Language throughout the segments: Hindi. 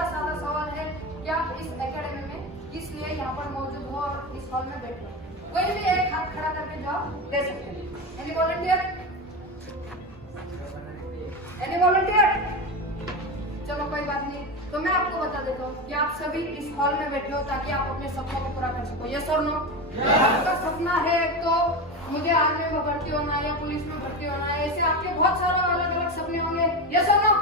सीधा साधा सवाल है कि आप इस एकेडमी में किस लिए यहाँ पर मौजूद हो और इस हॉल में बैठे हो। कोई भी एक हाथ खड़ा करके जवाब दे सकते हैं। Any volunteer? Any volunteer? चलो कोई बात नहीं, तो मैं आपको बता देता हूँ कि आप सभी इस हॉल में बैठे हो ताकि आप अपने सपनों को पूरा कर सको। यस और नो? आपका सपना है तो मुझे आर्मी में भर्ती होना है या पुलिस में भर्ती होना है, ऐसे आपके बहुत सारे अलग अलग सपने होंगे। यस और नो?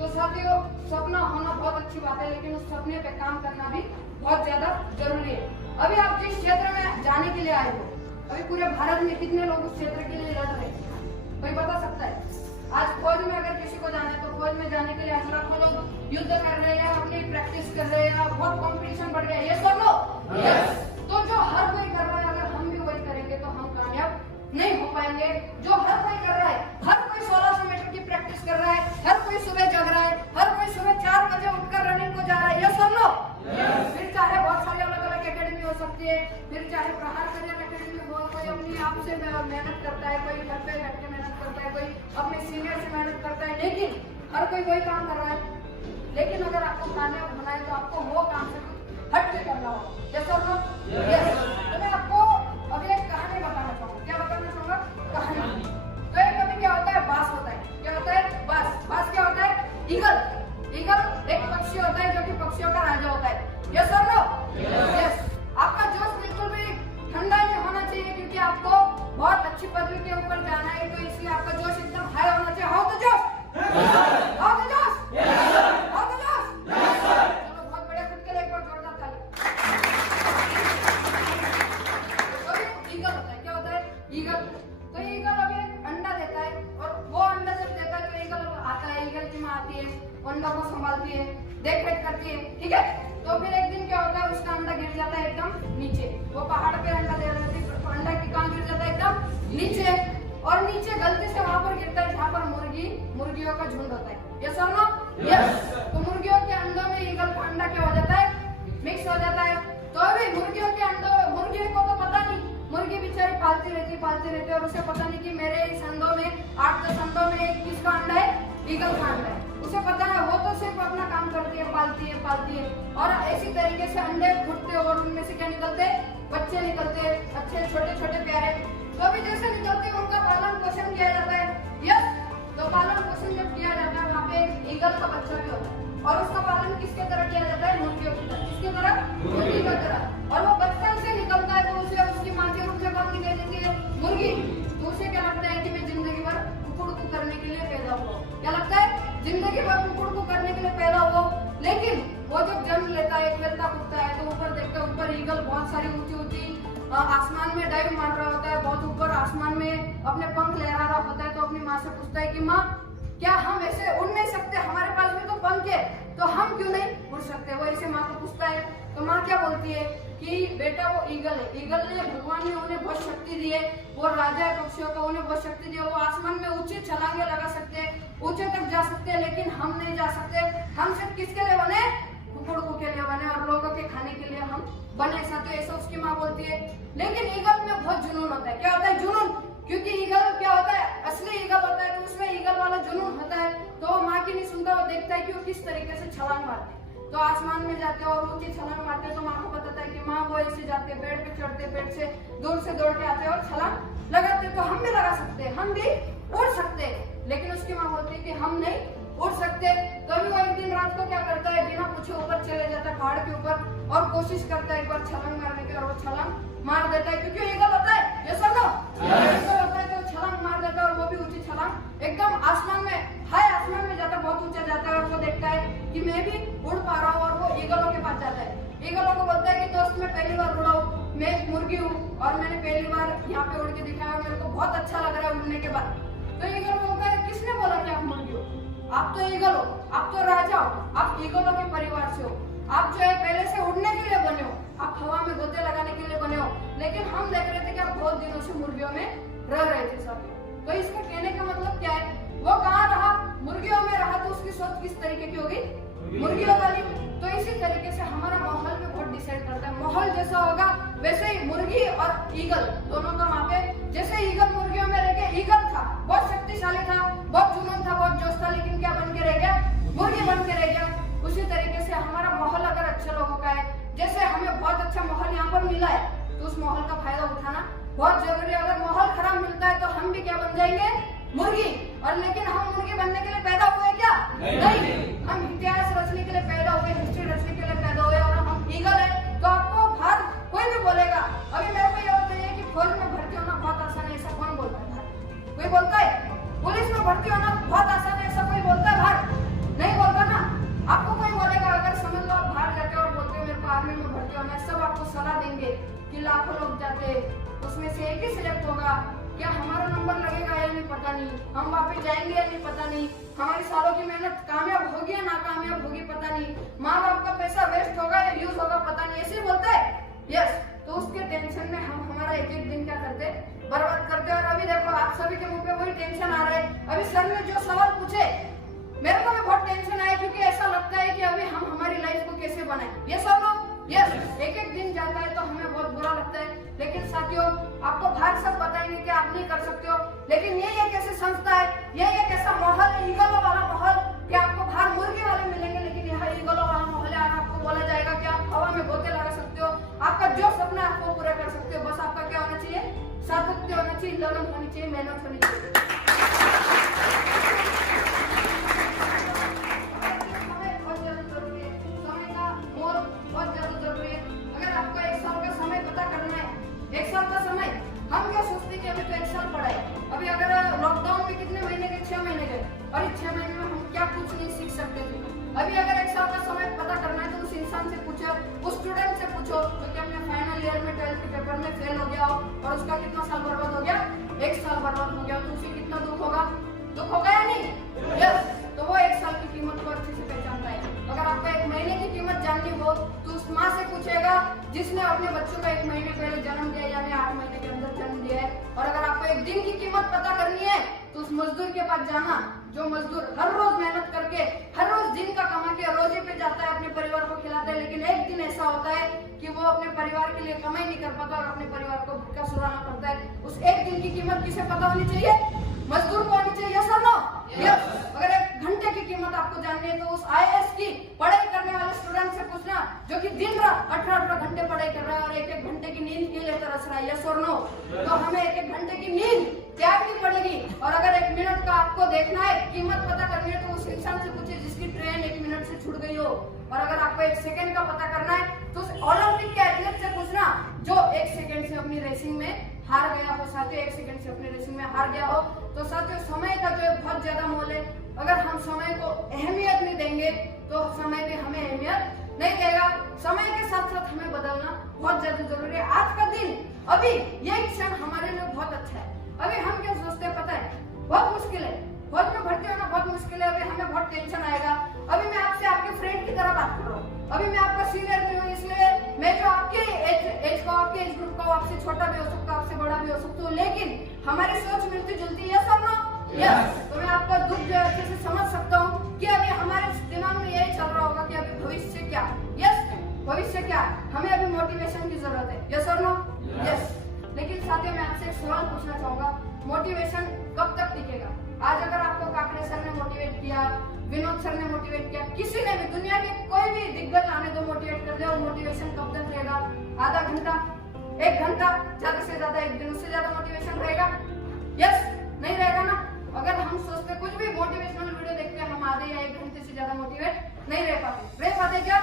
तो साथियों, सपना होना बहुत अच्छी बात है, लेकिन उस सपने पे काम करना भी बहुत ज्यादा जरूरी है। अभी आप जिस क्षेत्र में जाने के लिए आए हो, अभी पूरे भारत में कितने लोग उस क्षेत्र के लिए लड़ रहे हैं, कोई बता सकता है? आज फौज में अगर किसी को जाना है तो फौज में जाने के लिए आज लाखों लोग युद्ध कर रहे हैं, अपनी प्रैक्टिस कर रहे हैं, बहुत कंपटीशन बढ़ गया है। यस और नो? तो जो हर कोई कर रहा है, अगर हम भी वही करेंगे तो हम कामयाब नहीं हो पाएंगे। जो हर कोई कर रहा है, हर कोई 1600 मीटर की प्रैक्टिस कर रहा है, हर कोई सुबह जग रहा है, हर कोई सुबह 4 बजे उठकर रनिंग को जा रहा है। यस और नो? फिर चाहे बहुत सारी अलग अलग एकेडमी हो सकती है, फिर चाहे प्रहार करियर एकेडमी हो, कोई अपनी आप से मेहनत करता है, कोई घर पे बैठ के मेहनत करता है, कोई अपने सीनियर से मेहनत करता है, लेकिन हर कोई वही काम कर रहा है। लेकिन अगर आपको कामयाब होना है तो आपको वो काम से हट के करना होगा। यस और नो? यस। तो मैं आपको अभी एक कहानी बताना चाहूँगा। क्या बताना चाहूँगा? कहानी। तो एक कभी क्या होता है, बास होता है। क्या होता है? बास। बास क्या होता है? ईगल। ईगल एक पक्षी होता है जो कि पक्षियों का राजा होता है। यस और नो? यस। आपका जोश बिल्कुल भी ठंडा नहीं होना चाहिए, क्योंकि आपको बहुत अच्छी पदवी के ऊपर जाना है, तो इसलिए आपका जोश एकदम हाई होना चाहिए। हाउ द जोश? हाउ द जोश? हाउ द जोश? चलो बहुत बढ़िया, खुद के लिए एक बार जोरदार ताली। तो ईगल होता है। क्या होता है? ईगल। तो ईगल अभी एक अंडा देता है, और वो अंडा जब देता है तो ईगल आता है, ईगल की माँ आती है, अंडा को संभालती है, देख रेख करती है, ठीक है। तो फिर एक दिन क्या होता है, उसका अंडा गिर जाता है एकदम नीचे। वो पहाड़ पे अंडा दे रही थी, तो अंडा की कहाँ गिर जाता है? एकदम नीचे। और नीचे गलती से वहां पर गिरता है जहाँ पर मुर्गियों का झुंड होता है। यस और नो? यस। तो मुर्गियों के अंडों में ईगल का अंडा क्या हो जाता है? मिक्स हो जाता है। तो अभी मुर्गी को तो पता नहीं, मुर्गी बेचारी पालती रहती और उसे पता नहीं कि मेरे इस अंडों में 8-10 अंडों में किसका अंडा है? ईगल का अंडा है। उसे पता है, वो तो सिर्फ अपना काम करती है, पालती है। और इसी तरीके से अंडे फूटते और उनमें से क्या निकलते? बच्चे निकलते, अच्छे छोटे छोटे प्यारे। तो अभी जैसे निकलते हैं उनका पालन पोषण किया जाता है। यस। तो पालन पोषण जब किया जाता है, वहाँ पे ईगल का बच्चा भी होता है, और उसका पालन किसके तरह किया जाता है? मुर्गियों की तरह। किसके तरह? मुर्गी की तरह। और वो बचपन से निकलता है तो उसे उसकी माँ के रूप में कौन दे देती है? मुर्गी। तो उसे क्या लगता है कि मैं जिंदगी भर कुकुड़ करने के लिए पैदा हुआ। क्या लगता है? जिंदगी भर कुकुड़ करने के लिए पैदा हुआ। लेकिन वो जब जन्म लेता है, खेलता कूदता है, तो ऊपर देखता है, ऊपर ईगल बहुत सारी ऊंची आसमान में डाइव मार रहा होता है, बहुत ऊपर आसमान में अपने पंख लहरा रहा होता है। तो अपनी माँ से पूछता है कि माँ, क्या हम ऐसे उड़ नहीं सकते? हमारे पास भी तो पंख है, तो हम क्यों नहीं उड़ सकते? वो ऐसे माँ को पूछता है। तो माँ क्या बोलती है कि बेटा वो ईगल है, ईगल ने, भगवान ने उन्हें बहुत शक्ति दी है, वो राजा है पक्षियों का, उन्हें बहुत शक्ति दी है, वो आसमान में ऊंचे छलांगे लगा सकते हैं, ऊंचे तक जा सकते हैं, लेकिन हम नहीं जा सकते। हम सिर्फ किसके लिए बने? कुकुड़ के लिए बने, और लोगों के खाने के लिए हम बने। साथ ऐसा उसकी माँ बोलती है। लेकिन ईगल में बहुत जुनून होता है। क्या होता है? जुनून। क्योंकि ईगल क्या होता है? असली ईगल होता है, तो उसमें ईगल वाला जुनून होता है। तो वो माँ की नहीं सुनता, वो देखता है कि वो किस तरीके से छलांग मारते हैं। तो आसमान में जाते हैं और ऊंची छलांग मारते हैं, तो माँ को बताता है कि माँ वो ऐसे जाते हैं, पेड़ पे चढ़ते, पेड़ से दौड़ के आते हैं और छलांग लगाते हैं। तो हम भी लगा सकते हैं, हम भी उड़ सकते हैं। लेकिन उसकी माँ बोलती है कि हम नहीं उड़ सकते। तो अभी वो एक दिन रात को क्या करता है, बिना पूछे ऊपर चले जाता है पहाड़ के ऊपर, और कोशिश करता है एक बार छलांग मारने की, और वो छलांग मार देता है, क्योंकि ईगल होता है। ये समझो, ईगल होता है तो छलांग मार देता है, और वो भी ऊंची छलांग एकदम आसमान में, हाई आसमान में जाता है, बहुत ऊंचा जाता है। और वो देखता है कि मैं भी उड़ पा रहा हूँ, और वो ईगलों के पास जाता है। ईगलों को बोलता है कि दोस्त, मैं पहली बार उड़ा हूँ, मैं एक मुर्गी हूँ, और मैंने पहली बार यहाँ पे उड़ के दिखाया, और मेरे को बहुत अच्छा लग रहा है उड़ने के बाद। तो ईगल बोलता है, किसने बोला कि आप मुर्गी हो? आप तो ईगल हो, आप तो राजा हो, आप ईगलों के परिवार से हो। आप जो है पहले से उड़ने के लिए बने हो, आप हवा में गोते लगाने के लिए बने हो। लेकिन हम देख रहे थे कि आप बहुत दिनों से मुर्गियों में रह रहे थे सब। तो इसका कहने का मतलब क्या है? वो कहाँ रहा? मुर्गियों में रहा, तो उसकी सोच किस तरीके की होगी? मुर्गियों वाली। तो इसी तरीके से हमारा माहौल भी बहुत डिसाइड करता है। माहौल जैसा होगा वैसे ही मुर्गी और ईगल दोनों का वहाँ पे, जैसे ईगल मुर्गियों में रह के ईगल था, बहुत शक्तिशाली था, बहुत जुनून था, बहुत जोश था, लेकिन क्या बन के रह गया? मुर्गी बन के रह गया। उस माहौल का फायदा उठाना बहुत जरूरी है। अगर माहौल खराब मिलता है तो हम भी क्या बन जाएंगे, मुर्गी। और लेकिन हम मुर्गी बनने के लिए पैदा हुए क्या? नहीं। हम इतिहास रचने के लिए पैदा हुए, हिस्ट्री रचने के लिए पैदा हुए, और हम ईगल है। तो आपको बाहर कोई भी बोलेगा, अभी मेरे को ये बताइए कि फौज में भर्ती होना बहुत आसान है, ऐसा कौन बोलता है? कोई बोलता है? पुलिस में भर्ती होना बहुत आसान है, ऐसा कोई बोलता है बाहर? नहीं बोलता ना। आपको कोई बोलेगा, अगर समझ लो आप बाहर जाते हो और बोलते हो मेरे को आर्मी में भर्ती होना है, सब आपको सलाह देंगे कि लाखों लोग जाते, उसमें से एक ही सिलेक्ट होगा। क्या हमारा नंबर लगेगा या नहीं पता नहीं, हम वापस जाएंगे या नहीं पता नहीं, हमारी सालों की मेहनत कामयाब होगी या नाकामयाब होगी पता नहीं, माँ बाप का पैसा वेस्ट होगा या यूज होगा पता नहीं, ऐसे बोलते हैं। यस, तो उसके टेंशन में हम हमारा एक एक दिन क्या करते, बर्बाद करते। और अभी देखो आप सभी के मुंह पे वही टेंशन आ रहा है। अभी सर ने जो सवाल पूछे मेरे को भी बहुत टेंशन आया, क्योंकि ऐसा लगता है कि अभी हम हमारी लाइफ को कैसे बनाए। ये सब लोग यस, एक एक दिन जाता है तो हमें बहुत बुरा लगता है। लेकिन साथियों, आपको बाहर सब बताएंगे कि आप नहीं कर सकते हो, लेकिन ये एक ऐसी संस्था है, ये एक ऐसा माहौल है, ईगलों वाला माहौल, कि आपको बाहर मुर्गी वाले मिलेंगे, लेकिन यहाँ ईगलों वाला माहौल है। आपको बोला जाएगा कि आप हवा में गोते लगा सकते हो, आपका जो सपना है आपको पूरा कर सकते हो। बस आपका क्या होना चाहिए, सातत्य होना चाहिए, लगन होनी चाहिए, मेहनत होनी चाहिए। और इस 6 महीने में हम क्या कुछ नहीं सीख सकते थे। अभी अगर 1 साल का समय पता करना है तो उस इंसान से पूछो, उस स्टूडेंट से पूछो जो कि अपने फाइनल ईयर में 12th के पेपर में फेल हो गया हो और उसका कितना साल बर्बाद हो गया, 1 साल बर्बाद हो गया, तो उसे कितना दुख होगा, दुख होगा या नहीं? यस, तो वो 1 साल की कीमत को अच्छे से पहचानता है। अगर आपको 1 महीने की कीमत जाननी हो तो उस माँ से पूछेगा जिसने अपने बच्चों का 1 महीने पहले जन्म दिया, यानी 8 महीने के अंदर जन्म दिया है। और अगर आपको 1 दिन की कीमत पता करनी है तो उस मजदूर के पास जाना, जो मजदूर हर रोज मेहनत करके हर रोज दिन का कमा के रोजे पे जाता है, अपने परिवार को खिलाता है, लेकिन एक दिन ऐसा होता है कि वो अपने परिवार के लिए कमाई नहीं कर पाता और अपने परिवार को भूखा सुलाना पड़ता है। उस 1 दिन की कीमत किसे पता होनी चाहिए? मजदूर को होनी चाहिए। यस और नो? यस। अगर 1 घंटे की कीमत आपको जाननी है तो उस IAS की पढ़ाई करने वाले स्टूडेंट से पूछना जो कि दिन रात 18 घंटे पढ़ाई कर रहा है और 1 घंटे की नींद के लिए तरस रहा है। यस और नो? तो हमें 1 घंटे की नींद त्यागनी पड़ेगी। और अगर 1 मिनट का आपको देखना है, कीमत पता करनी है, तो उस इंसान से पूछिए जिसकी ट्रेन 1 मिनट से छूट गई हो। और अगर आपको 1 सेकंड का पता करना है तो उस ओलंपिक के एथलीट से पूछना जो 1 सेकंड से अपनी रेसिंग में हार गया हो। साथियों, 1 सेकंड से अपनी रेसिंग में हार गया हो। तो साथियों, समय का जो बहुत ज्यादा मोल है, अगर हम समय को अहमियत नहीं देंगे तो समय भी हमें अहमियत नहीं देगा। समय के साथ साथ हमें बदलना बहुत ज्यादा जरूरी है। आज का दिन, अभी ये क्षण हमारे लिए बहुत अच्छा है। अभी हम क्या सोचते हैं पता है, बहुत मुश्किल है, फौज में भर्ती होना बहुत मुश्किल है, अभी हमें बहुत टेंशन आएगा। अभी मैं आपसे आपके फ्रेंड की तरह बात कर रहा हूँ, अभी मैं आपका सीनियर भी हूँ, इसलिए मैं जो आपके एज को, आपके एज ग्रुप को, आपसे छोटा भी हो सकता हूँ, आपसे बड़ा भी हो सकता हूँ, लेकिन हमारी सोच मिलती जुलती है। सब नो? यस। तो मैं आपका दुख जो अच्छे से समझ सकता हूँ कि अभी हमारे दिमाग में यही चल रहा होगा कि अभी भविष्य क्या। यस, भविष्य क्या, हमें अभी मोटिवेशन की जरूरत है। यस और नो? यस। लेकिन साथियों, मैं आपसे एक सवाल पूछना चाहूंगा, मोटिवेशन कब तक टिकेगा? आज अगर आपको काकड़े सर ने मोटिवेट किया, विनोद सर ने मोटिवेट किया, किसी ने भी, दुनिया के कोई भी दिग्गज आने दो मोटिवेट कर दे, और मोटिवेशन कब तक रहेगा? आधा घंटा, 1 घंटा, ज्यादा से ज्यादा 1 दिन, उससे ज्यादा मोटिवेशन रहेगा? यस, नहीं रहेगा ना। अगर हम सोचते कुछ भी मोटिवेशनल वीडियो देखते हैं, हम आधे या 1 घंटे से ज्यादा मोटिवेट नहीं रह पाते क्या?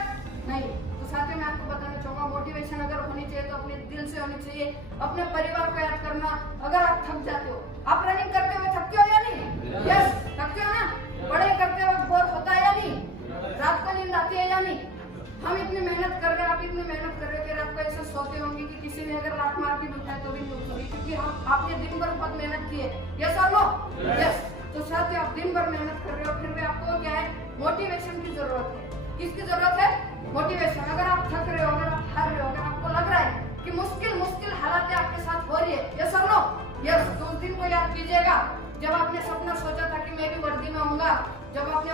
नहीं। तो साथियों, मैं आपको बताना चाहूंगा, मोटिवेशन अगर होनी चाहिए तो अपने दिल से होनी चाहिए, अपने परिवार को याद करना। अगर आप थक जाते हो, आप रनिंग करते हुए थकते हो या नहीं? यस, थकते हो ना? पढ़ाई करते वक्त बोर होता है या नहीं? रात को नींद आती है या नहीं? हम इतनी मेहनत कर रहे हैं, आप इतनी मेहनत कर रहे हो कि रात को ऐसे सोते होंगे कि किसी ने अगर लात मार के उठाए तो भी नहीं होगी, क्योंकि आपने दिन भर बहुत मेहनत की है। यस और नो? यस। तो साथियों, आप दिन भर मेहनत कर रहे हो, फिर भी आपको क्या है, मोटिवेशन की जरूरत है। किसकी जरूरत है? मोटिवेशन। अगर आप थक रहे हो, अगर आप हार रहे हो, अगर आपको लग रहा है कि मुश्किल हालातें आपके साथ हो रही है, यस और नो? यस। तो उस दिन को याद कीजिएगा जब आपने सपना सोचा था कि मैं भी वर्दी में आऊंगा, जब आपने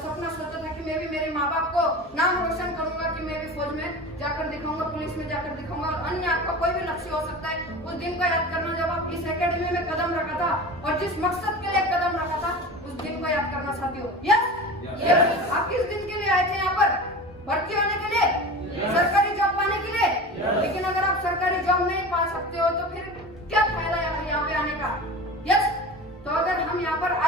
सपना सोचा था कि मैं भी मेरे माँ बाप को नाम रोशन करूंगा, कि मैं भी फौज में जाकर दिखाऊंगा, पुलिस में जाकर दिखाऊंगा, अन्य आपका कोई भी लक्ष्य हो सकता है। उस दिन को याद करना जब आप इस एकेडमी में कदम रखा था और जिस मकसद के लिए कदम रखा था, उस दिन को याद करना साथियों। Yes, yes. आप किस दिन के लिए आए थे यहाँ पर? भर्ती होने के लिए, सरकारी जॉब पाने के लिए। लेकिन अगर आप सरकारी जॉब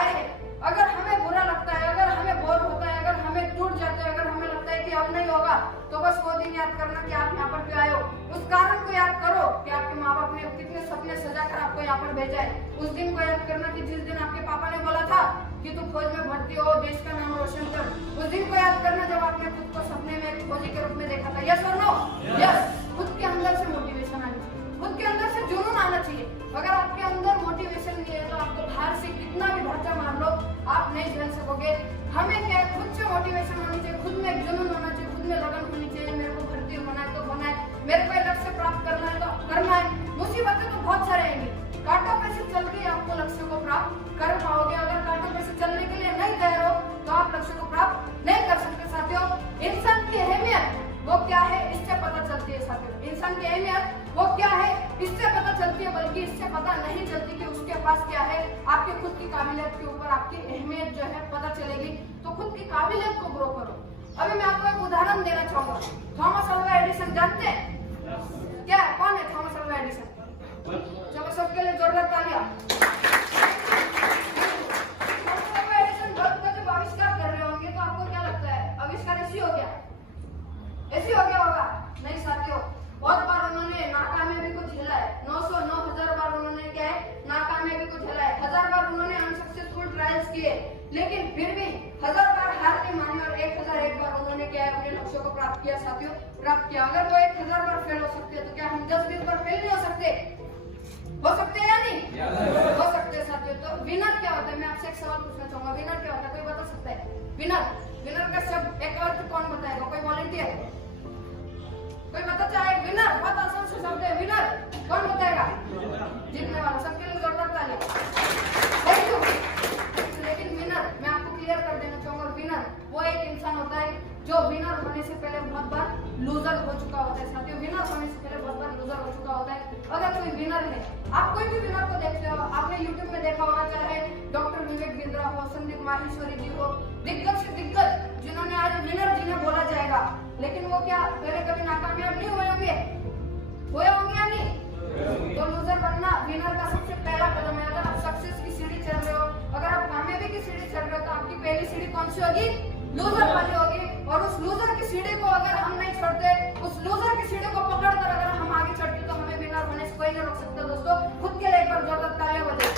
आए हैं। अगर हमें बुरा लगता है, अगर हमें बोर होता है, अगर हमें टूट जाते हैं, अगर हमें लगता है कि अब नहीं होगा, तो बस वो दिन याद करना कि आप यहाँ पर क्यों आए हो। उस कारण को याद करो कि आपके माँ बाप ने कितने सपने सजा कर आपको यहाँ पर भेजा है। उस दिन को याद करना कि जिस दिन आपके पापा ने बोला था कि तू फौज में भर्ती हो, देश का नाम रोशन कर। उस दिन को याद करना जब आपने खुद को सपने में एक फौजी के रूप में देखा था। यस और नो? यस। खुद के अंदर से मोटिवेशन आनी चाहिए, खुद के अंदर से जुनून आना चाहिए। अगर आपके अंदर मोटिवेशन नहीं है तो आपको बाहर से कितना भी ढांचा मार लो, आप नहीं झेल सकोगे। हमें क्या है, खुद से मोटिवेशन होनी चाहिए, खुद में एक जुनून होना चाहिए, खुद में लगन होनी चाहिए। मेरे को भर्ती होना है तो होना है, मेरे को लक्ष्य प्राप्त करना है तो करना है। मुसीबतें तो बहुत सारे आएंगी, कांटों पे से चल के आपको लक्ष्य को प्राप्त कर पाओगे। अगर कांटों पे से चलने के लिए नहीं तैयार हो तो आप लक्ष्य को प्राप्त नहीं कर सकते। साथियों, इंसान की अहमियत वो क्या है इससे पता चलती है। साथियों, इंसान की अहमियत वो क्या है इससे पता चलती है, बल्कि इससे पता नहीं चलती कि उसके पास क्या है। आपके खुद की काबिलियत के ऊपर आपकी अहमियत जो है पता चलेगी। तो खुद की काबिलियत को ग्रो करो। अभी मैं आपको एक उदाहरण देना चाहूंगा। थॉमस अल्वा एडिसन जानते हैं क्या? कौन है थॉमस अल्वा एडिसन? चलो सबके लिए जोरदार तालियां। थॉमस अल्वा एडिसन बल्ब का जब आविष्कार कर रहे होंगे तो आपको क्या लगता है, आविष्कार ऐसी हो गया? ऐसी हो गया होगा? नहीं साथियों, बहुत बार उन्होंने नाकामयाबी को झेला है। 9,000 बार उन्होंने क्या है, नाकामयाबी को झेला है। 1000 बार उन्होंने अनसक्सेसफुल ट्रायल्स किए, लेकिन फिर भी 1000 बार हार नहीं मानी और 1001 बार उन्होंने क्या है, अपने लक्ष्य को प्राप्त किया। साथियों, प्राप्त किया। अगर वो 1000 बार फेल हो सकते हैं तो क्या हम 10-20 बार फेल नहीं हो सकते? हो सकते हैं या नहीं? हो सकते हैं। साथियों, तो विनर क्या होता है? मैं आपसे एक सवाल पूछना चाहूंगा, विनर क्या होता है? कोई बता सकता है? विनर का शब्द एक अर्थ कौन बताएगा? कोई वॉलंटियर, कोई बता चाहे? विनर बहुत आसान से शब्द है। विनर कौन बताएगा? जीतने वाला। सबके लिए जोरदार ताली। Thank you. लेकिन विनर मैं आपको क्लियर कर देना चाहूंगा, विनर वो एक इंसान होता है जो विनर होने से पहले बहुत बार लूजर हो चुका होता है। साथियों, विनर होने से पहले बहुत बार लूजर हो चुका होता है। अगर कोई विनर है, आप कोई भी विनर को देखते हो, आपने यूट्यूब में देखा होगा, चाहे डॉक्टर विवेक बिंद्रा हो, संदीप माहेश्वरी जी हो, दिग्गज से दिग्गज जिन्होंने आज विनर जिन्हें बोला जाएगा, लेकिन वो क्या पहले कभी नाकामयाब नहीं हुए होंगे? हुए होंगे या नहीं? तो लूजर बनना विनर का सबसे पहला कदम है। अगर आप सक्सेस की सीढ़ी चल रहे हो, अगर आप कामयाबी की सीढ़ी चल रहे हो, तो आपकी पहली सीढ़ी कौन सी होगी? लूजर वाली होगी। और उस लूजर की सीढ़ी को अगर हम नहीं छोड़ते, उस लूजर की सीढ़ी को पकड़कर अगर हम आगे चढ़ते तो हमें विनर होने से कोई नहीं रोक सकता। दोस्तों, खुद के लिए एक बार जोरदार तालियां बजाइए।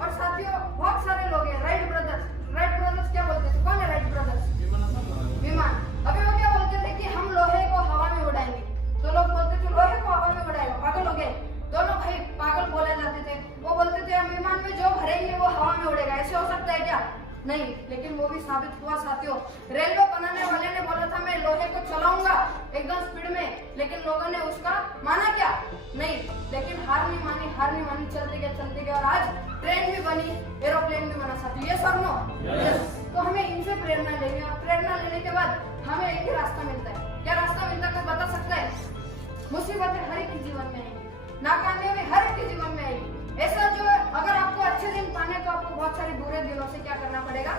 और साथियों, बहुत सारे लोग हैं, राइट ब्रदर्स क्या बोलते थे? कौन है राइट ब्रदर्स? विमान। अभी वो क्या बोलते थे कि हम लोहे को हवा में उड़ाएंगे। तो लोग बोलते थे लोहे को हवा में उड़ाएगा, पागल हो गए। दोनों भाई पागल बोले जाते थे। वो बोलते थे हम विमान में जो भरेंगे वो हवा में उड़ेगा। ऐसे हो सकता है क्या? नहीं। लेकिन वो भी साबित हुआ। साथियों, रेलवे बनाने वाले ने बोला था मैं लोहे को चलाऊंगा एकदम स्पीड में, लेकिन लोगों ने उसका माना क्या? नहीं। लेकिन हार नहीं मानी, चलते गए और आज ट्रेन भी बनी, एरोप्लेन भी बना। साथियों, ये सब नो। तो हमें इनसे प्रेरणा लेनी है और प्रेरणा लेने के बाद हमें एक ही रास्ता मिलता है। क्या रास्ता मिलता है? कोई बता सकता है? मुसीबतें हर एक के जीवन में आएगी, नाकामयाबी हर एक के जीवन में आएगी। ऐसा जो अगर आपको अच्छे दिन पाने तो आपको बहुत सारे बुरे दिनों से क्या करना पड़ेगा?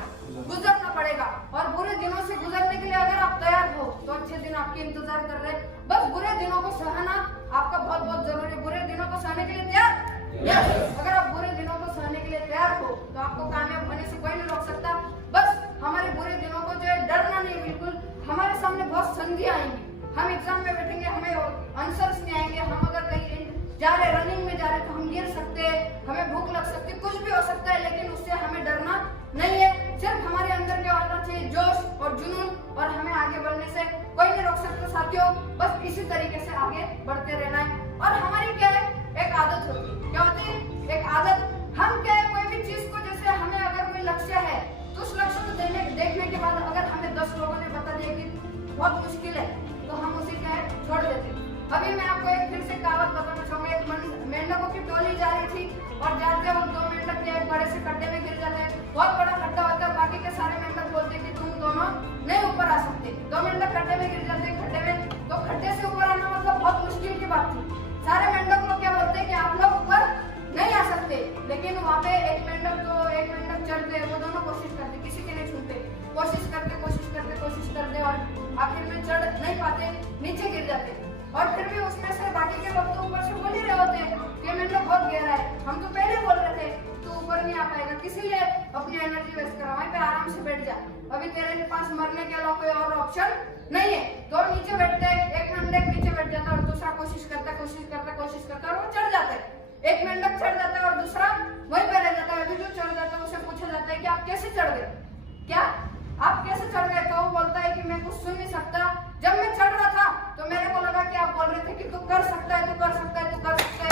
गुजरना पड़ेगा। और बुरे दिनों से गुजरने के लिए अगर आप तैयार हो तो अच्छे दिन आपके इंतजार कर रहे हैं। बस बुरे दिनों को सहना आपका बहुत बहुत जरूरी है। बुरे दिनों को सहने के लिए तैयार? यस। अगर आप बुरे दिनों को सहने के लिए तैयार हो तो आपको कामयाब होने से कोई नहीं रोक सकता। बस हमारे बुरे दिनों को जो है डरना नहीं, बिल्कुल। हमारे सामने बहुत संधियां आएंगी, हम एग्जाम में बैठेंगे, हमें आंसर्स नहीं आएंगे, हम अगर कहीं जा रहे रनिंग में जा रहे तो हम गिर सकते हैं, हमें भूख लग सकती है, कुछ भी हो सकता है। लेकिन उससे हमें डरना नहीं है। सिर्फ हमारे अंदर क्या होना चाहिए? जोश और जुनून, और हमें आगे बढ़ने से कोई नहीं रोक सकता। साथियों, बस इसी तरीके से आगे बढ़ते रहना है। और हमारी क्या है? एक आदत होती है। क्या होती है? एक आदत। हम क्या है, कोई भी चीज को, जैसे हमें अगर कोई लक्ष्य है तो उस लक्ष्य को देखने के बाद अगर हमें 10 लोगों ने बता दिया कि बहुत मुश्किल है तो हम उसे क्या है, छोड़ देते हैं। अभी मैं आपको एक फिर से कहावत बताना चाहूंगा। एक मेंढकों की टोली जा रही थी और जाते वक्त 2 मेंढक एक बड़े से खड्डे में गिर जाते हैं। बहुत बड़ा खड्डा होता है, बाकी के सारे मेंढक बोलते हैं कि तुम दोनों नहीं ऊपर आ सकते। 2 मेंढक खड्डे में गिर जाते हैं, खड्डे में, तो खड्डे से ऊपर आना मतलब बहुत मुश्किल की बात थी। सारे मेंढक लोग क्या बोलते हैं कि आप लोग ऊपर नहीं आ सकते। लेकिन वहाँ पे एक मेंढक चढ़ते, वो दोनों कोशिश करते, किसी के नहीं छूते, कोशिश करते और आखिर में चढ़ नहीं पाते, नीचे गिर जाते। और फिर भी उसमें से बाकी के लोग तो ऊपर से बोल ही रहे होते हैं कि मेंढक बहुत गहरा है, हम तो पहले किसी लिए अपनी एनर्जी वेस्ट करा, वहीं पे आराम से बैठ जा। अभी तेरे पास मरने के अलावा कोई और ऑप्शन नहीं है। दो नीचे बैठते हैं, एक मेंढक नीचे बैठ जाता है और दूसरा कोशिश करता और वो चढ़ जाता है। एक मेंढक चढ़ जाता है और दूसरा वहीं पे रह जाता है। अभी जो चढ़ जाता है उसे पूछा जाता है कि आप कैसे चढ़ गए, क्या आप कैसे चढ़ गए? तो वो बोलता है कि मैं कुछ सुन नहीं सकता, जब मैं चढ़ रहा था तो मेरे को लगा कि आप बोल रहे थे कि तू कर सकता है, तू कर सकता है, तू कर सकता है।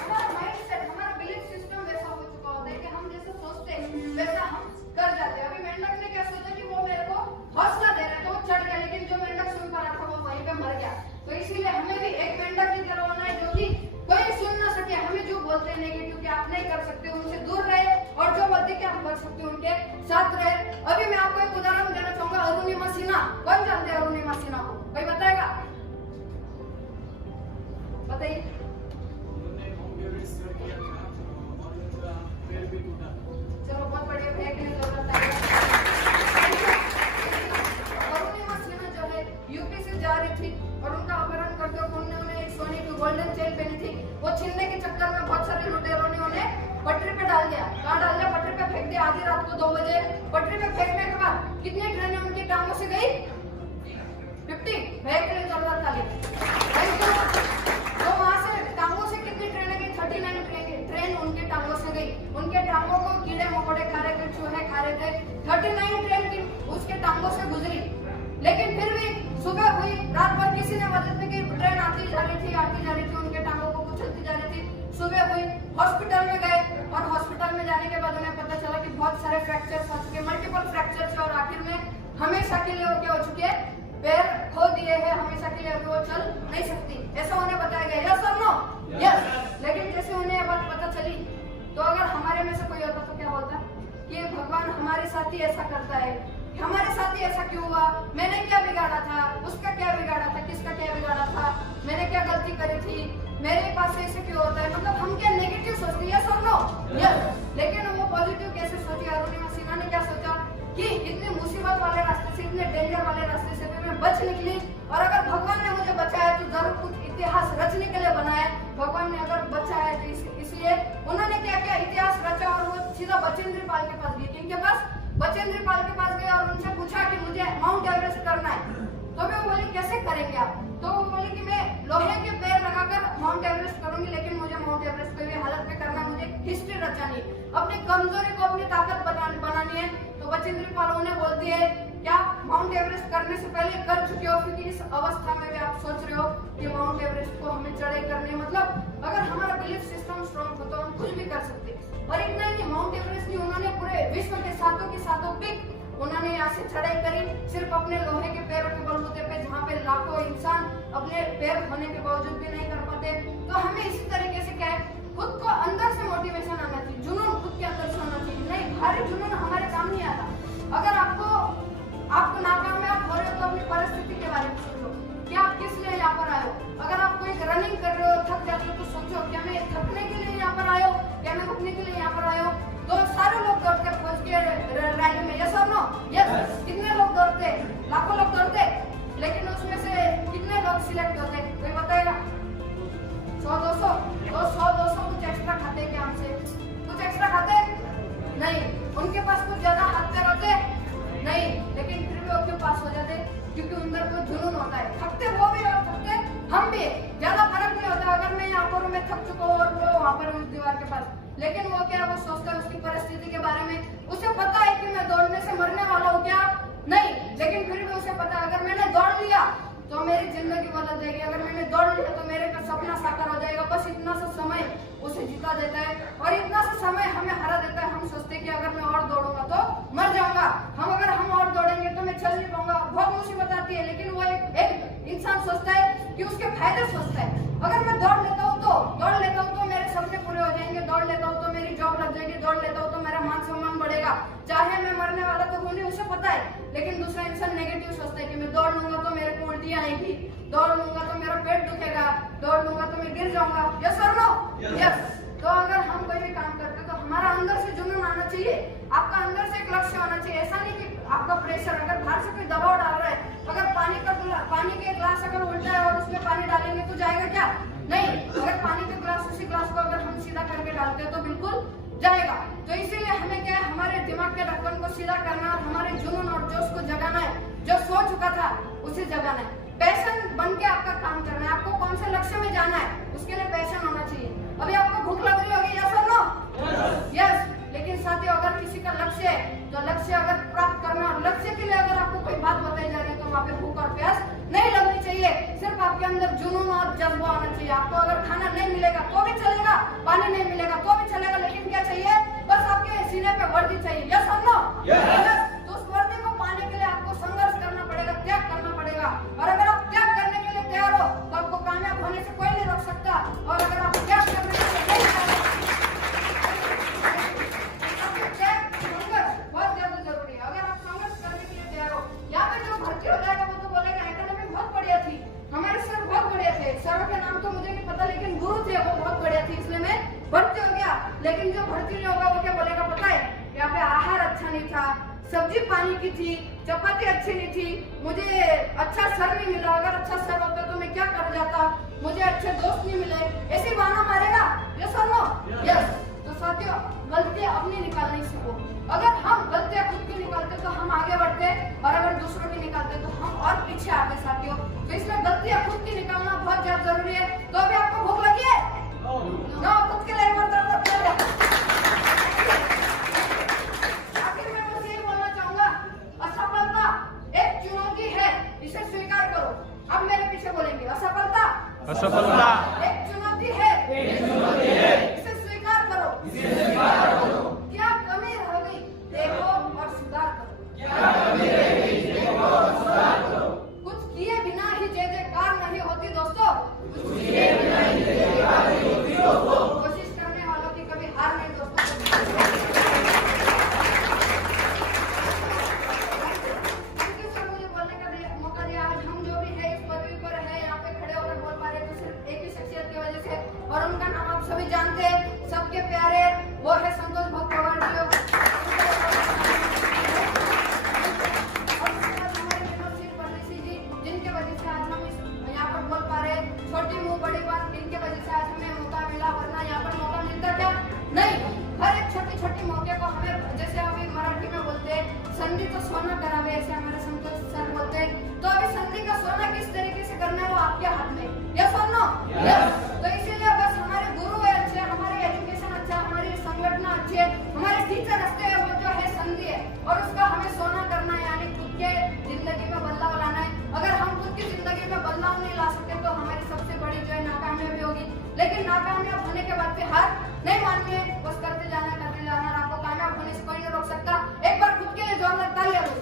हमारा माइंडसेट, हमारा बिलीफ सिस्टम वैसा हो चुका होता है कि हम जैसा सोचते हैं वैसा हम कर जाते हैं। अभी मेंढक ने क्या सोचा कि वो मेरे को हौसला दे रहा है तो वो चढ़ गया, लेकिन जो मेंढक सुन पा रहा था वो वहीं पे मर गया। तो इसीलिए हमें भी एक मेंढक की तरह होना है जो कि कोई सुन ना सके। हमें जो बोलते हैं नेगेटिव कि आप नहीं कर सकते उनसे दूर रहे, और जो बोलते कि आप कर सकते हो उनके साथ रहे। अभी मैं आपको एक उदाहरण देना चाहूंगा, अरुणिमा सिन्हा। कौन जानते हैं अरुणिमा सिन्हा को? कोई बताएगा? बताइए। चलो बहुत बढ़िया, फेंकने की जरूरत है। अरुणिमा सिन्हा जो है यूपी से जा रही थी और उनका अपहरण करते हुए उन्होंने एक सोने की गोल्डन चेन पहनी थी। वो छीनने के चक्कर में बहुत सारे लुटेरों ने उन्हें पटरी पे डाल दिया। कहाँ डाल दिया? पटरी पे फेंक दिया। आधी रात को 2 बजे पटरी पे फेंकने के बाद कितनी ट्रेनें उनकी टांगों से गई? 50। व्हीकल चल रहा था तो वहां से टांगों से कितनी ट्रेनें गई? 39 ट्रेन उनके टांगों से गई। उनके टांगों को कीड़े मकोड़े खा रहे थे, चूहे खा रहे थे। 39 ट्रेन की उसके टांगों से गुजरी, लेकिन फिर भी सुबह हुई, रात भर किसी ने मदद नहीं की। ट्रेन आती जा रही थी, उनके टांगों को कुचलती जा रही थी। सुबह हुई, हॉस्पिटल में गए और हॉस्पिटल में जाने के बाद उन्हें पता चला कि बहुत सारे फ्रैक्चर्स हो चुके, मल्टीपल फ्रैक्चर्स, और आखिर में हमेशा के लिए वो क्या हो चुके हैं? पैर खो दिए हैं, हमेशा के लिए वो चल नहीं सकती, ऐसा उन्हें बताया गया। यस और नो? यस। लेकिन जैसे उन्हें ये बात पता चली तो अगर हमारे में से कोई होता तो क्या बोलता कि भगवान हमारे साथ ही ऐसा करता है, हमारे साथ ही ऐसा क्यों हुआ? मैंने क्या बिगाड़ा था? उसका क्या बिगाड़ा था? किसका क्या बिगाड़ा था? मैंने क्या गलती करी थी? मेरे पास ऐसे क्यों होता है? मतलब हम क्या नेगेटिव सोचते हैं? यस और नो? यस। लेकिन वो पॉजिटिव कैसे सोची? अरुणिमा सिन्हा ने क्या सोचा कि इतने मुसीबत वाले रास्ते से, इतने डेंजर वाले रास्ते से भी मैं बच निकली, और अगर भगवान ने मुझे बचाया तो जरूर कुछ इतिहास रचने के लिए बनाया। भगवान ने अगर बचाया तो इसलिए उन्होंने क्या क्या इतिहास रचा, और वो सीधा बचेंद्री पाल के पास गई। किनके पास? बचेंद्री पाल के पास गए और उनसे पूछा कि मुझे माउंट एवरेस्ट करना है। तो वे बोले कैसे करेंगे आप? तो वो बोले कि मैं लोहे के पैर लगाकर माउंट एवरेस्ट करूंगी, लेकिन मुझे माउंट एवरेस्ट कोई भी हालत में करना है, मुझे हिस्ट्री रचानी, अपनी कमजोरी को अपनी ताकत बनानी है। तो बचेंद्री पाल उन्हें बोलती है क्या माउंट एवरेस्ट करने से पहले कर चुके हो? क्योंकि इस अवस्था में भी आप सोच रहे हो कि माउंट एवरेस्ट को हमें चढ़ाई करनी है। मतलब अगर हमारा बिलीफ सिस्टम स्ट्रॉन्ग हो तो हम कुछ भी कर सकते हैं। और इतना ही नहीं, माउंट एवरेस्ट की उन्होंने पूरे विश्व के सातों पिक उन्होंने यहाँ से चढ़ाई करी, सिर्फ अपने लोहे के पैरों के बलबूते पे, जहाँ पे लाखों इंसान अपने पैर होने के बावजूद भी नहीं कर पाते। तो हमें इसी तरीके से क्या है, खुद को अंदर से मोटिवेशन आना चाहिए, जुनून खुद के अंदर से होना चाहिए। नहीं, भारी जुनून हमारे काम नहीं आता। अगर आपको नाकामयाब हो रहे हो तो अपनी परिस्थिति के बारे में सोचो कि आप किस लिए यहाँ पर आए हो। अगर आप कोई रनिंग कर रहे हो, थक जाते हो, तो सोचो क्या मैं थकने के लिए यहाँ पर आए हो, क्या मैं रुकने के लिए यहाँ पर आए हो? तो सारे लोग दौड़ते फौज के रैली में, यस और नो? यस। कितने लोग दौड़ते? लाखों लोग दौड़ते, लेकिन उसमें से कितने लोग सिलेक्ट होते? कोई बताएगा? 100-200? तो 100-200 कुछ एक्स्ट्रा खाते क्या हमसे? कुछ एक्स्ट्रा खाते? नहीं। उनके पास कुछ ज्यादा हाथ पैर होते? नहीं। लेकिन फिर भी वो क्यों पास हो जाते? क्योंकि अंदर को जुनून होता है। थकते वो भी और थकते हम भी, ज्यादा फर्क नहीं होता। अगर मैं यहाँ पर मैं थक चुका हूँ और वो वहाँ पर उस दीवार के पास, लेकिन वो क्या, वो सोचता है उसकी परिस्थिति के बारे में। उसे पता है कि मैं दौड़ने से मरने वाला हूँ क्या? नहीं। लेकिन फिर भी उसे पता है अगर मैंने दौड़ लिया तो मेरी जिंदगी बदल जाएगी, अगर मैंने दौड़ लिया तो मेरे का सपना साकार हो जाएगा। बस इतना सा समय उसे जिता देता है, और इतना सा समय हमें हरा देता है। हम सोचते हैं कि अगर मैं और दौड़ूंगा तो मर जाऊंगा, अगर हम और दौड़ेंगे तो मैं चल नहीं पाऊंगा, बहुत मुसीबत आती है। लेकिन वो एक इंसान सोचता है कि उसके फायदे सोचता है, अगर मैं दौड़ लेता हूँ तो मेरे सपने पूरे हो जाएंगे, दौड़ लेता हूँ तो मेरी जॉब लग जाएगी, दौड़ लेता हूँ तो मेरा मान सम्मान बढ़ेगा, चाहे मैं मरने वाला तो हूँ नहीं, उसे पता है। लेकिन दूसरा इंसान नेगेटिव सोचता है कि मैं दौड़ लूंगा तो मेरे को उल्टियां आएगी, दौड़ लूंगा तो मेरा पेट दुखेगा, दौड़ लूंगा तो मैं गिर जाऊंगा। यस और नो? यस। तो अगर हम कोई भी काम करते तो हमारा अंदर से जुनून आना चाहिए, आपका अंदर से एक लक्ष्य होना चाहिए। ऐसा नहीं कि आपका प्रेशर, अगर बाहर से कोई दबाव डाल रहा है, अगर पानी के गिलास अगर उल्टा है और उसमें पानी डालेंगे तो जाएगा क्या? नहीं, अगर पानी का ग्लास उसी ग्लास को अगर हम सीधा करके डालते हैं तो बिल्कुल जाएगा। तो इसीलिए हमें क्या है, हमारे दिमाग के ढक्कन को सीधा करना और हमारे जुनून और जोश को जगाना है। जो सो चुका था उसे जगाना है। पैशन बन के आपका काम करना है। आपको कौन से लक्ष्य में जाना है उसके लिए पैशन होना चाहिए। अभी आपको भूख लग रही होगी, यस और नो? यस। लेकिन साथियों, अगर किसी का लक्ष्य है तो लक्ष्य अगर प्राप्त करना और लक्ष्य के लिए अगर आपको कोई बात बताई जा रही है तो वहाँ पे भूख और प्यास नहीं लगनी चाहिए। सिर्फ आपके अंदर जुनून और जज्बा आना चाहिए। आपको अगर खाना नहीं मिलेगा तो भी चलेगा, पानी नहीं मिलेगा तो भी चलेगा, लेकिन क्या चाहिए? बस आपके सीने पे वर्दी चाहिए। यस और नो? यस। तो उस वर्दी को पाने के लिए आपको संघर्ष करना पड़ेगा, त्याग करना पड़ेगा। और अगर आप त्याग करने के लिए तैयार हो तो आपको कामयाब होने से कोई नहीं रोक सकता। और अगर आप त्याग करने के लिए नहीं तैयार हो, बहुत ज्यादा जरूरी है। अगर आप संघर्ष करने के लिए तैयार हो, यहाँ पे जो भर्ती हो जाएगा वो तो बोलेगा इकोनॉमी बहुत बढ़िया थी, हमारे सर बहुत बढ़िया थे। सर के नाम तो मुझे नहीं पता, लेकिन गुरु थे वो बहुत बढ़िया थी, इसलिए मैं भर्ती हो गया। लेकिन जो भर्ती नहीं होगा वो क्या बोलेगा पता है? यहाँ पे आहार अच्छा नहीं था, सब्जी पानी की थी, चपाती अच्छी नहीं थी, मुझे अच्छा सर नहीं मिला। अगर अच्छा सर होता तो मैं क्या कर जाता, मुझे अच्छे दोस्त नहीं मिले, ऐसी बहाना मारेगा। यस और नो? यस। तो साथियों, गलतियां अपनी निकालनी सीखो। अगर हम गलतियां खुद की निकालते तो हम आगे बढ़ते, और अगर दूसरों की निकालते तो हम और पीछे आते साथियों। तो इसमें गलतियां खुद की निकालना बहुत ज्यादा जरूरी है। तो अभी आपको भूख लगी है? नो, खुद के लिए एक बार आखिर में बस यही बोलना चाहूंगा, असफलता एक चुनौती है, इसे स्वीकार करो। अब मेरे पीछे बोलेंगे, असफलता एक चुनौती है, इसे स्वीकार करो। क्या कमी रह गई देखो और सुधार करो। कुछ किए बिना ही जय जयकार नहीं होती दोस्तों। कोशिश करने वालों की कभी हार नहीं दोस्तों। मुझे बोलने का मौका दिया। आज हम जो भी है इस पदवी पर है, यहाँ पे खड़े होकर बोल पा रहे हैं तो सिर्फ एक ही शख्सियत की वजह से, और उनका नाम आप सभी जानते हैं, सबके प्यारे, वो है संतोष भक्त पवार जी। जिनके वजह से आज हम यहाँ पर बोल पा रहे हैं। छोटी मुंह बड़ी बात, इनके वजह से आज हमें मौका मिला, वरना यहाँ पर मौका मिलता क्या? नहीं। हर एक छोटी छोटी मौके को हमें, जैसे अभी मराठी में बोलते हैं, संधि तो सोना करावे, ऐसे हमारे संतोष सर बोलते हैं। तो अभी संधि का सोना किस तरीके से करना है वो आपके हाथ में। यस और नो? यस। तो इसीलिए बस हमारे गुरु है अच्छे, हमारी एजुकेशन अच्छा, हमारी संगठन अच्छी है, हमारे टीचर अच्छे है, वो जो है संधि है, और उसका हमें सोना करना है, यानी खुद के जिंदगी में बदलाव लाना है। अगर हम खुद की जिंदगी में बदलाव नहीं ला सकते तो हमारी सबसे बड़ी जो है नाकामयाबी होगी। लेकिन नाकामयाब होने के बाद फिर हार नहीं माननी है, बस करते जाना और आपको कामयाब होने से कोई नहीं रोक सकता। एक बार खुद के लिए जोरदार तालियां दो।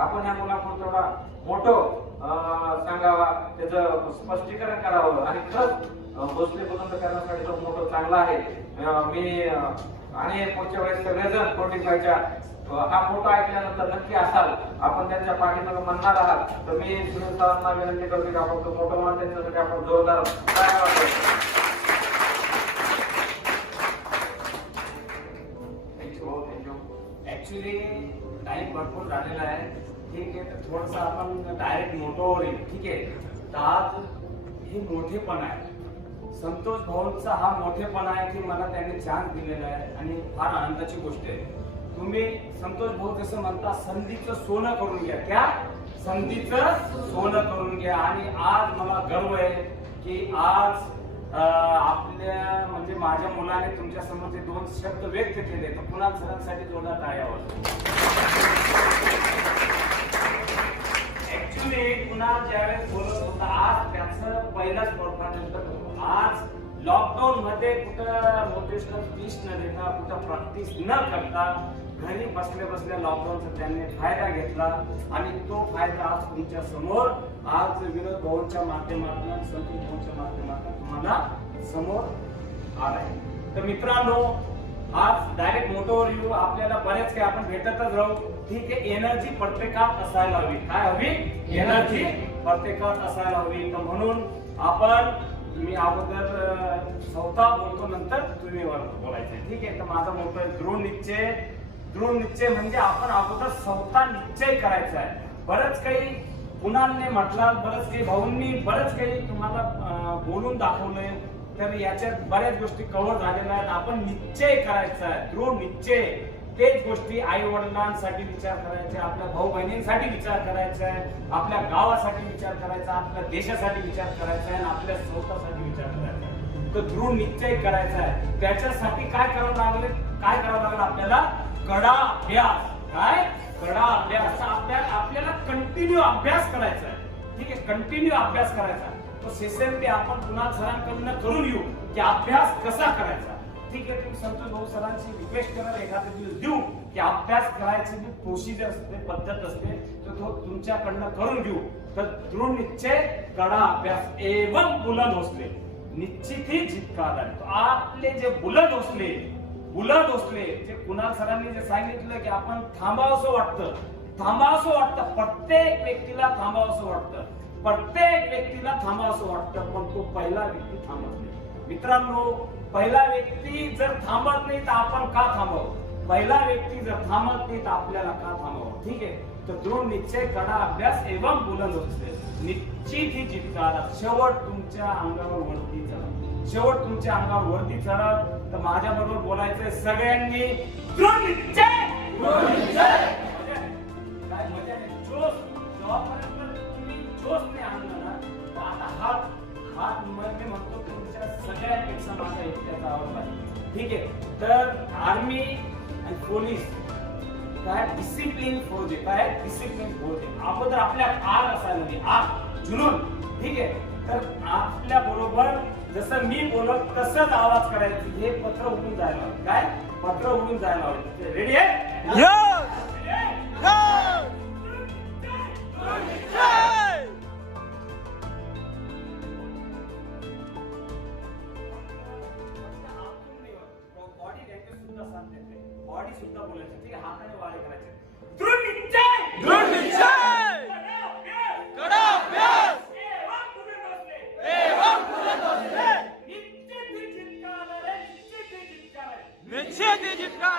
आपण या मुलांना थोडा मोठं सांगावा, त्याचं स्पष्टीकरण करावं, आणि खरंच भोसले बंद करण्यासाठी तो मोठं चांगला आहे। मी आणि पुढच्या वेळेस सगळेजण 45च्या हा फोटो ऐकल्यानंतर नक्की असाल, आपण त्यांच्या पाठीमागे म्हणणार आहात, तर मी सुनील सरांना विनंती करतो की आपण तो फोटो म्हणून त्यांच्यासाठी आपण जोरदार टाळ्या वाजवू। ऍक्च्युली टाइम भरपूर झालेला आहे, ठीक आहे, तर थोडंसं आपण डायरेक्ट मोटोवर येऊ, ठीक आहे। तर आज हे मोठेपण आहे, संतोष भाऊंचा हा मोठेपणा आहे की मला त्यांनी चान्स दिलेला आहे, आणि फार आनंदाची गोष्ट आहे। तुम्ही संतोष भाऊ जसं म्हणता, संधीचं सोनं करून घ्या, क्या संधीचं सोनं करून घ्या। आणि आज मला गर्व आहे की आज आपल्या म्हणजे माझ्या मुलाने तुमच्या समोर ते 2 शब्द व्यक्त केले, तर पुन्हा सरांसाठी जोरदार टाळ्या वाजवा। ऍक्च्युली पुन्हा ज्यावेळेस बोलत होता, आज त्याचं पहिलाच परफॉर्मन्स। आज लॉकडाऊन मध्ये कुठं मोटिवेशनल स्पीच न देता, कुठं प्रॅक्टिस न करता, घरी बसल्या बसल्या लॉकडाऊनचा त्यांनी फायदा घेतला, आणि तो फायदा आज तुमच्या समोर, आज विनोद भाऊंच्या माध्यमातून, संतोष भाऊंच्या माध्यमातून तुम्हाला समोर आलाय। तर मित्रांनो, आज डायरेक्ट मोटोवर येऊ, आपल्याला बरेच काही आपण भेटतच राहू, ठीक आहे। एनर्जी प्रत्येकात असायला हवी, काय हवी? एनर्जी प्रत्येकात असायला हवी। तर म्हणून आपण, मी अगोदर स्वतः बोलतो, नंतर तुम्ही बोलायचं, ठीक आहे। तर माझा मोठा दृढ निश्चय म्हणजे आपण अगोदर स्वतः निश्चय करायचा आहे। बरंच काही कुणालने म्हटलं, बरंच काही भाऊंनी बरंच काही तुम्हाला बोलून दाखवलंय, तर याच्यात बऱ्याच गोष्टी कव्हर झालेल्या आहेत. आपण निश्चय करायचा आहे, दृढ निश्चय. तेच गोष्टी आई वडिलांसाठी विचार करायचा, आपल्या भाऊ बहिणींसाठी विचार करायचा आहे, आपल्या गावासाठी विचार करायचा, आपल्या देशासाठी विचार करायचा आहे आणि आपल्या स्वतःसाठी विचार करायचा आहे. तर दृढ निश्चय करायचा आहे. त्याच्यासाठी काय करावं लागेल आपल्याला? कडा अभ्यास. काय? कडा अभ्यास. आपल्याला कंटिन्यू अभ्यास करायचा आहे. ठीक आहे, कंटिन्यू अभ्यास करायचा. तो सेशन ते आपण पुन्हा सरांकडून करून येऊ की अभ्यास कसा करायचा. ठीक आहे, तुम्ही संतोष भाऊ सरांची रिक्वेस्ट करा, एखादा दिवस देऊ की अभ्यास करायची जी प्रोसिजर असते, पद्धत असते, तर तो तुमच्याकडनं करून घेऊ. तर दृढ निश्चय, कडा अभ्यास एवं बुलंद हौसले, निश्चित ही जितका. आपले जे बुलंद हौसले जे कुणाल सरांनी जे सांगितलं की आपण थांबावंसं वाटतं, प्रत्येक व्यक्तीला थांबावंसं वाटतं, पण तो पहिला व्यक्ती थांबत नाही. मित्रांनो, पहिला व्यक्ती जर थांबत नाही तर आपण का थांबावं? पहिला व्यक्ती जर थांबत नाही तर आपल्याला का थांबावं? ठीक आहे, तर दृढ निश्चय, कडा अभ्यास एवं बुलंद हौसले, निश्चित ही जितका. शेवट तुमच्या अंगावर वरती चढा. तर माझ्या बरोबर बोलायचंय सगळ्यांनी, दृढ निश्चय. काय मजा नाही, जोश. जेव्हापर्यंत तुम्ही जोश नाही आणला ना, तर आता हात मी म्हणतो तुमच्या सगळ्यांपेक्षा माझा एकट्याचा आवाज आहे. ठीक आहे, तर आर्मी आणि पोलीस काय डिसिप्लिन फौज आहे. काय डिसिप्लिन फौज आहे. अगोदर आपल्या आग असायला हवी, आग, जुनून. ठीक आहे, तर आपल्या बरोबर जसं मी बोलत तसंच आवाज करायचं. हे पत्र उडून जायला हवं. काय? पत्र उडून जायला हवं. रेडी आहे? बॉडी सुद्धा बोलायचं. ठीक आहे, हाताने वारे करायचे. दृढ निश्चय, कडा अभ्यास एवं बुलंद हौसले, निश्चित ही जितका.